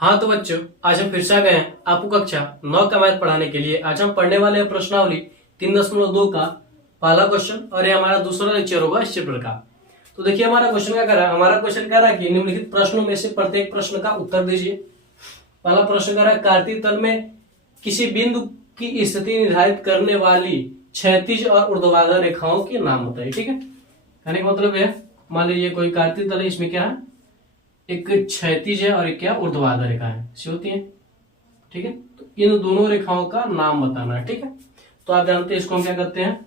हाँ तो बच्चों, आज हम फिर से आ गए हैं आपको कक्षा 9 का मैथ पढ़ाने के लिए। आज हम पढ़ने वाले हैं प्रश्नावली 3.2 का पहला क्वेश्चन और ये हमारा दूसरा लेक्चर होगा इस चैप्टर का। तो देखिए हमारा क्वेश्चन क्या कर रहा है। हमारा क्वेश्चन कह रहा है कि निम्नलिखित प्रश्नों में से प्रत्येक प्रश्न का उत्तर दीजिए। पहला प्रश्न कह रहा है कार्तीय तल में किसी बिंदु की स्थिति निर्धारित करने वाली क्षैतिज और ऊर्ध्वाधर रेखाओं के नाम बताइए। ठीक है, कहने का मतलब है मान लीजिए कोई कार्तीय तल है, इसमें क्या है, एक क्षैतिज है और एक क्या ऊर्ध्वाधर रेखा है, ऐसी होती है। ठीक है, तो इन दोनों रेखाओं का नाम बताना है। ठीक है, तो आप जानते हैं इसको हम क्या कहते हैं,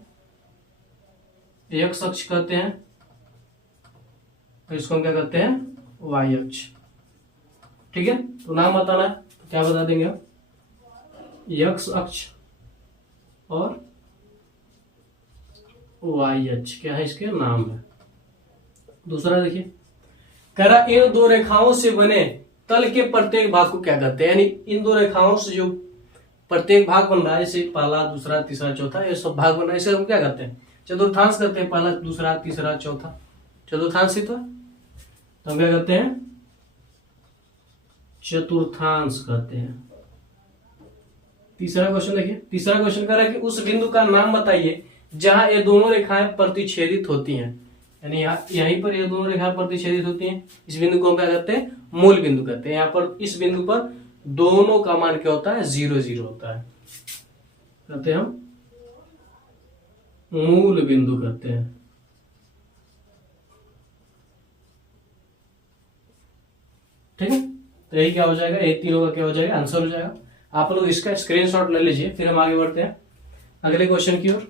एक्स अक्ष कहते हैं और इसको हम क्या कहते हैं, वाई अक्ष। ठीक है, तो नाम बताना है, तो क्या बता देंगे आप, एक्स अक्ष और वाई अक्ष क्या है, इसके नाम है। दूसरा देखिए, कह रहा इन दो रेखाओं से बने तल के प्रत्येक भाग को क्या कहते हैं, यानी इन दो रेखाओं से जो प्रत्येक भाग बन रहा है, जैसे पहला दूसरा तीसरा चौथा ये सब भाग बन रहा है, इसे हम क्या कहते हैं, चतुर्थांश कहते हैं। पहला दूसरा तीसरा चौथा चतुर्थांश ही तो हम क्या कहते हैं, चतुर्थांश कहते हैं। तीसरा क्वेश्चन देखिए, तीसरा क्वेश्चन कह रहा है कि उस बिंदु का नाम बताइए जहां ये दोनों रेखाएं प्रतिच्छेदित होती हैं, यानी यहीं पर ये दोनों रेखाएं प्रतिच्छेदित होती हैं। इस बिंदु को हम क्या कहते हैं, मूल बिंदु कहते हैं। यहाँ पर इस बिंदु पर दोनों का मान क्या होता है, 0 0 होता है, कहते हैं हम मूल बिंदु कहते हैं। ठीक है, तो यही क्या हो जाएगा, यही तीनों का क्या हो जाएगा, आंसर हो जाएगा। आप लोग इसका स्क्रीनशॉट ले लीजिए, फिर हम आगे बढ़ते हैं अगले क्वेश्चन की ओर।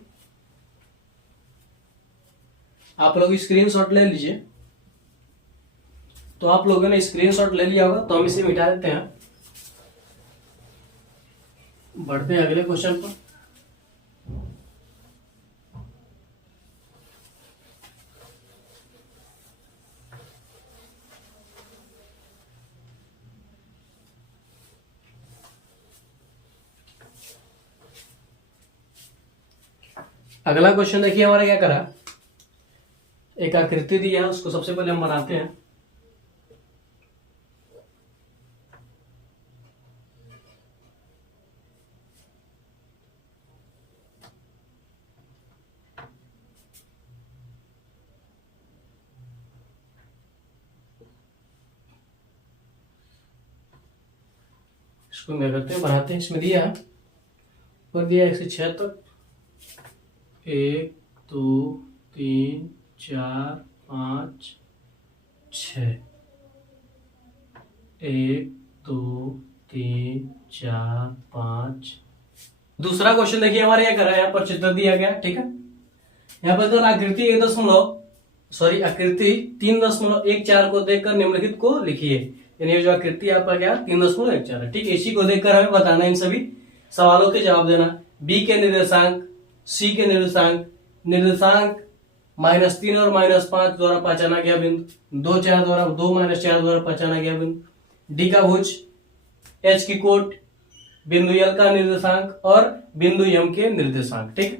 आप लोग स्क्रीनशॉट ले लीजिए। तो आप लोगों ने स्क्रीनशॉट ले लिया होगा, तो हम इसे मिटा देते हैं, बढ़ते हैं अगले क्वेश्चन पर। अगला क्वेश्चन देखिए हमारा क्या करा, एक आकृति दिया है, उसको सबसे पहले हम बनाते हैं। इसको क्या करते हैं, बनाते हैं। इसमें दिया है और दिया 1 से 6 तक, 1 2 3 4 5 6, 1 2 3 4 5। दूसरा क्वेश्चन देखिए हमारे क्या करा है, यहाँ पर चित्र दिया गया। ठीक है, यहाँ पर अगर आकृति 3.14 को देखकर निम्नलिखित को लिखिए, यानी जो आकृति यहाँ पर क्या 3.14 है। ठीक है, इसी को देखकर हमें बताना, इन सभी सवालों के जवाब देना। बी के निर्देशांक, सी के निर्देशांक, निर्देशांक -3 और -5 द्वारा पहचाना गया बिंदु, 2 4 द्वारा पहचाना गया बिंदु, डी का भुज, एच की कोट, बिंदु एल का निर्देशांक और बिंदु एम के निर्देशांक। ठीक है,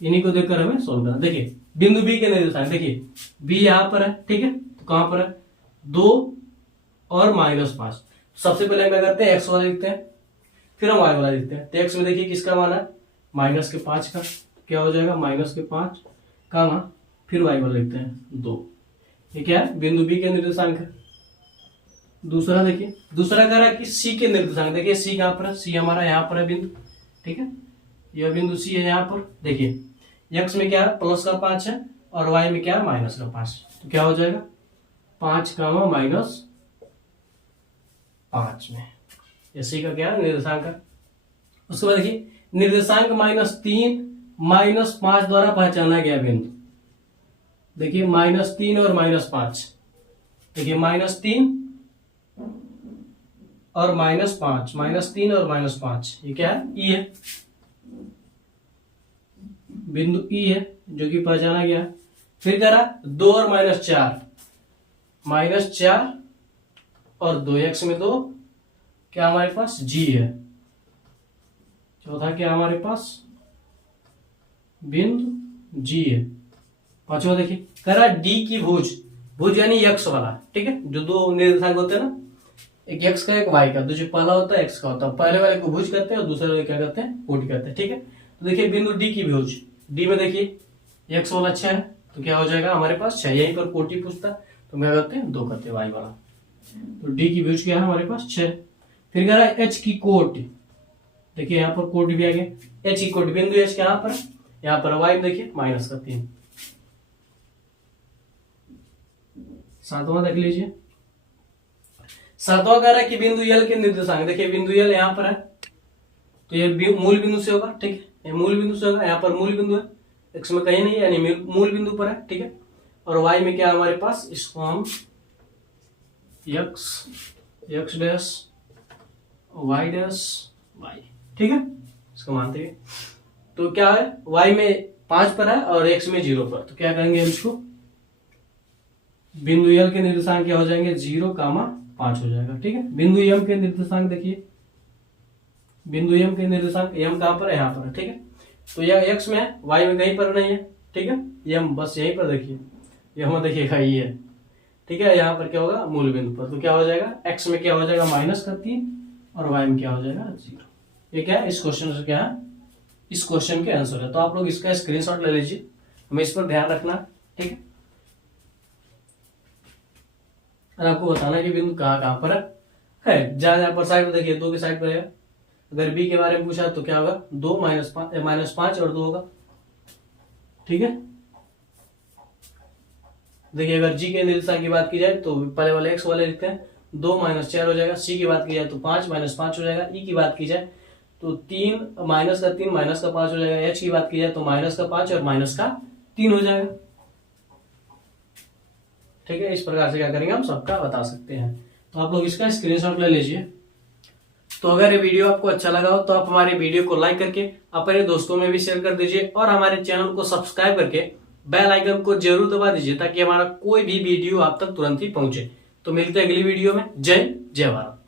इन्हीं को देखकर हमें सोल्व करना। देखिए बिंदु बी के निर्देशांक, देखिए बी यहां पर है। ठीक है, तो कहां पर है, 2 और -5। सबसे पहले हम क्या करते हैं, एक्स वाला लिखते हैं, फिर हम वाई वाला लिखते हैं। तो एक्स में देखिए किसका मान है, -5 का, क्या हो जाएगा, -5 का मान, फिर वाई वाला लिखते हैं 2। ये क्या है, बिंदु बी के निर्देशांक है। दूसरा देखिए, दूसरा कह रहा है कि सी के निर्देशांक, देखिए सी कहां पर है, सी हमारा यहाँ पर है बिंदु। ठीक है, यह बिंदु सी है यहाँ पर। देखिए एक्स में क्या है, +5 है और वाई में क्या है, -5। तो क्या हो जाएगा, 5 का -5 में, ये सी का क्या है, निर्देशांक है। उसके बाद देखिए निर्देशांक -3 -5 द्वारा पहचाना गया बिंदु। देखिए -3 और -5, देखिए -3 और -5, -3 और -5, ये क्या है, ई है, बिंदु ई है जो कि पहचाना गया। फिर कह रहा 2 और -4, -4 और 2, एक्स में 2, क्या हमारे पास जी है। चौथा क्या हमारे पास, बिंदु जी है। पांचवा देखिए, कह रहा डी की भुज, भुज यानी यक्ष वाला। ठीक है, जो दो निर्देशांक होते हैं ना, एक एक्स का एक वाई का, तो जो पहला होता है एक्स का होता है, पहले वाले को भुज करते हैं और दूसरे वाले क्या करते हैं, कोटि करते हैं। ठीक है, तो देखिए बिंदु डी की भुज, डी में देखिए एक्स वाला 6 है, तो क्या हो जाएगा हमारे पास 6, यहीं पर कोटि पूछता तो क्या करते हैं 2 करते हैं वाई वाला। तो डी की भुज क्या है हमारे पास 6। फिर कह रहा है एच की कोटि, देखिए यहाँ पर कोटि भी आ गया, एच की कोटि बिंदु एच यहाँ पर, यहाँ पर वाई देखिए -3। 7वां देख लीजिए, 7वां कह रहा है कि बिंदु एल के निर्देशांक, देखिए बिंदु एल यहाँ पर है, तो ये मूल बिंदु से होगा। ठीक है, ये मूल बिंदु से होगा, यहाँ पर मूल बिंदु है, एक्स में कहीं नहीं है, यानी मूल बिंदु पर है। ठीक है, और वाई में क्या है हमारे पास, इसको हम X dash Y dash Y, ठीक है, इसको मानते हैं। तो क्या है, वाई में 5 पर है और एक्स में 0 पर, तो क्या करेंगे हम इसको, बिंदु एल के निर्देशांक क्या हो जाएंगे 0,5 हो जाएगा। ठीक है, बिंदु एम के निर्देशांक देखिए, बिंदु एम के निर्देशांक, एम कहां पर है, यहाँ पर है। ठीक है, तो यह एक्स में है, वाई में कहीं पर नहीं है। ठीक है, एम बस यहीं पर देखिए, यह देखिएगा ये है। ठीक है, यहाँ पर क्या होगा मूल बिंदु पर, तो क्या हो जाएगा एक्स में क्या हो जाएगा -3 और वाई में क्या हो जाएगा 0। ये क्या है, इस क्वेश्चन से क्या है, इस क्वेश्चन के आंसर है। तो आप लोग इसका स्क्रीनशॉट ले लीजिए, हमें इस पर ध्यान रखना। ठीक है, और आपको बताना कि बिंदु कहाँ पर है। जहां पर साइड पर देखिए 2 की साइड पर है। अगर बी के बारे में पूछा तो क्या होगा 2 -5 और 2 होगा। ठीक है, देखिए अगर जी के निर्देशांक की बात की जाए तो पहले वाले एक्स वाले लिखते हैं, 2 -4 हो जाएगा। सी की बात की जाए तो 5 -5 हो जाएगा। ई की बात की जाए तो 3 -3 -5 हो जाएगा। एच की बात की जाए तो -5 और -3 हो जाएगा। ठीक है, इस प्रकार से क्या करेंगे हम सबका बता सकते हैं। तो आप लोग इसका स्क्रीनशॉट ले लीजिए। तो अगर ये वीडियो आपको अच्छा लगा हो तो आप हमारे वीडियो को लाइक करके अपने दोस्तों में भी शेयर कर दीजिए और हमारे चैनल को सब्सक्राइब करके बेल आइकन को जरूर दबा दीजिए ताकि हमारा कोई भी वीडियो आप तक तुरंत ही पहुंचे। तो मिलते हैं अगली वीडियो में। जय भारत।